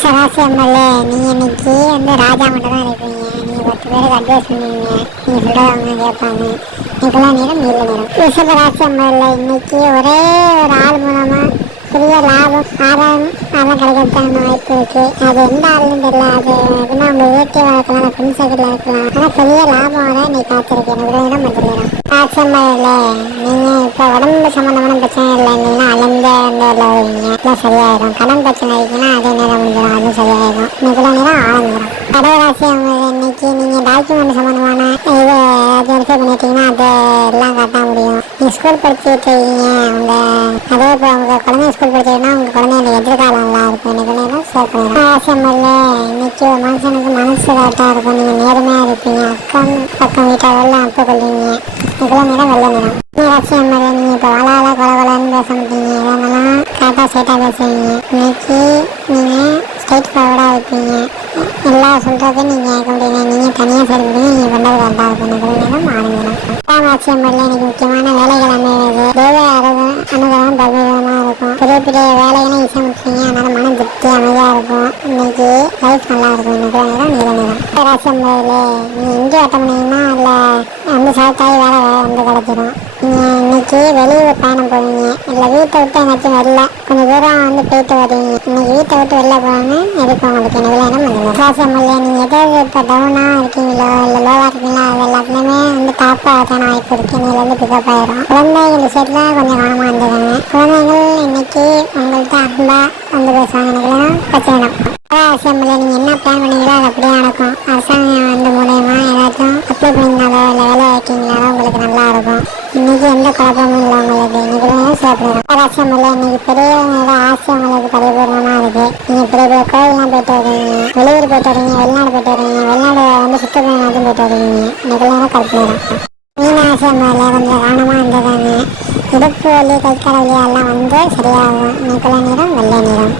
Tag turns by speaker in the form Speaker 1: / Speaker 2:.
Speaker 1: சராசி MLA நீ இன்னைக்கு வந்து ராஜா மட்டும் தான் இருக்கீங்க நீங்க பத்து பேருக்கு அட்வைஸ் பண்ணுவீங்க நீங்க சொல்றத அவங்க கேட்பாங்க. இதுக்கெல்லாம் நேரம் நீல நேரம். ரிஷப ராசி எம்எல்ஏ இன்னைக்கு ஒரே ஒரு ஆள் மூலமா பெரிய லாபம் ஆதாயம் அதெல்லாம் கிடைக்கிறதுக்கான வாய்ப்பு இருக்கு. அது எந்த ஆளுன்னு தெரியல. அது எப்படின்னா உங்க இயற்கை வளர்க்கலாம் ஃப்ரெண்ட்ஸ் சர்க்கிள் இருக்கலாம் ஆனால் பெரிய லாபம் வர நீ காத்திருக்கு எனக்கு நேரம் மற்ற நேரம் இல்லை. எம்எல்ஏ நீங்க இப்போ உடம்பு சம்பந்தமான பிரச்சனை இல்லைன்னா அலந்த வந்து வருவீங்க எல்லாம் சரியாயிடும். கடன் பிரச்சனை இருக்குன்னா அதே நேரம் முடிஞ்சிடும் அதுவும் சரியாயிடும். இன்னைக்கு நேரம் ஆரம்பிடும் அவங்க இன்னைக்கு நீங்க டாக்குமெண்ட் சம்பந்தமான இது ஏதாச்சும் வெரிஃபை பண்ணிட்டீங்கன்னா அது எல்லாம் கரெக்டாக நீங்கள் ஸ்கூல் படிச்சுட்டு இருக்கீங்க உங்க அதே இப்போ உங்கள் குழந்தைய ஸ்கூல் படிச்சிருக்கா உங்க குழந்தையோட எதிர்காலம் இருக்கும். எனக்கு நேரம் சேவ் பண்ணிடும் அவசியம் இல்லை. இன்னைக்கு ஒரு மனுஷனுக்கு மனசு கரெக்டாக இருக்கும். நீங்கள் நேர்மையாக இருப்பீங்க. அக்கம் பக்கம் வீட்டாளெல்லாம் அப்போ கொள்வீங்க. இதெல்லாம் நேரம் வெள்ள நேரம் ராசியம் மாதிரி நீங்க இப்போ வளால கொல கொலன்னு பேச மாட்டீங்க. இதெல்லாம் கரெக்டாக ஸ்ட்ரைட்டாக பேசுவீங்க. இன்னைக்கு நீங்கள் ஸ்ட்ரைட் ஃபார்வர்டாக இருப்பீங்க. எல்லாம் சொல்றதை நீங்க கேட்க முடியுங்க நீங்க தனியாக செயல்படுங்க நீங்க பண்ணது கரெக்டாக இருக்கும். இதுக்கு நேரம் ஆரம்பிக்கலாம் எட்டாம் ராசியம் எனக்கு முக்கியமான வேலைகள் அமைவது தேவ அரது அனுகிரகம் பகுதிகமாக இருக்கும். பெரிய பெரிய வேலைகளை இசை முடிச்சீங்க அதனால மன திருப்தி அமைதியாக இருக்கும். இன்னைக்கு லைஃப் நல்லா இருக்கும். இன்னைக்கு நேரம் நீல நேரம் ராசியம் மாதிரிலே நீங்க எங்கே அட்டம் பண்ணீங்கன்னா இல்லை வந்து சாப்பிட்டாய் வேலை வந்து கிடச்சிடும் நீங்கள் இன்னைக்கு வெளியூர் பயணம் போவீங்க இல்லை வீட்டை விட்டு எங்கேயாச்சும் வெளில கொஞ்சம் தூரம் வந்து போயிட்டு வருவீங்க. இன்னைக்கு வீட்டை விட்டு வெளில போவாங்க எதுக்கு உங்களுக்கு என்ன நேரம் பண்ணுங்க ராசியம் இல்லை நீங்கள் எதாவது இப்போ டவுனாக இருக்கீங்களோ இல்லை லோவாக இருக்கீங்களா அது எல்லாத்துலேயுமே வந்து டாப்பாக ஆகான வாய்ப்பு இருக்குது இன்னையிலேருந்து பிக்கப் ஆயிரும். குழந்தைகள் விஷயத்தில் கொஞ்சம் கவனமாக இருந்துக்காங்க. குழந்தைகள் இன்னைக்கு உங்கள்கிட்ட அன்பாக வந்து பேசுவாங்க. எனக்கு பிரச்சனை அசம்பிளில் நீங்கள் என்ன பிளான் பண்ணீங்களோ அது அப்படியே நடக்கும். அரசாங்கம் வந்து மூலயமா ஏதாச்சும் அப்ளை பண்ணிங்கனாலோ இல்லை வேலை வைக்கிங்கனாலோ உங்களுக்கு நல்லா இருக்கும். இன்னைக்கு எந்த குழப்பமும் இல்லை உங்களுக்கு இன்னைக்கு வேணும் சேப்பிடணும் இல்லை இன்னைக்கு பெரிய ஏதோ ஆசை உங்களுக்கு பரிபூர்ணமா இருக்கு. நீங்க பெரிய பெரிய கோயிலெலாம் போயிட்டு வருவீங்க வெளியூர் போயிட்டு வரீங்க வெளிநாடு போயிட்டு வரீங்க வெளிநாடு வந்து சுற்றுப்பயணத்துக்கும் போயிட்டு வரீங்க இன்னைக்கு நேரம் கற்பனை தான். ஆசை மேலே கொஞ்சம் கவனமா இருந்ததாங்க. இடுப்பு வலி கை கால் வலி எல்லாம் வந்து சரியாகும். இன்னைக்குள்ள நேரம் வெள்ளை நேரம்.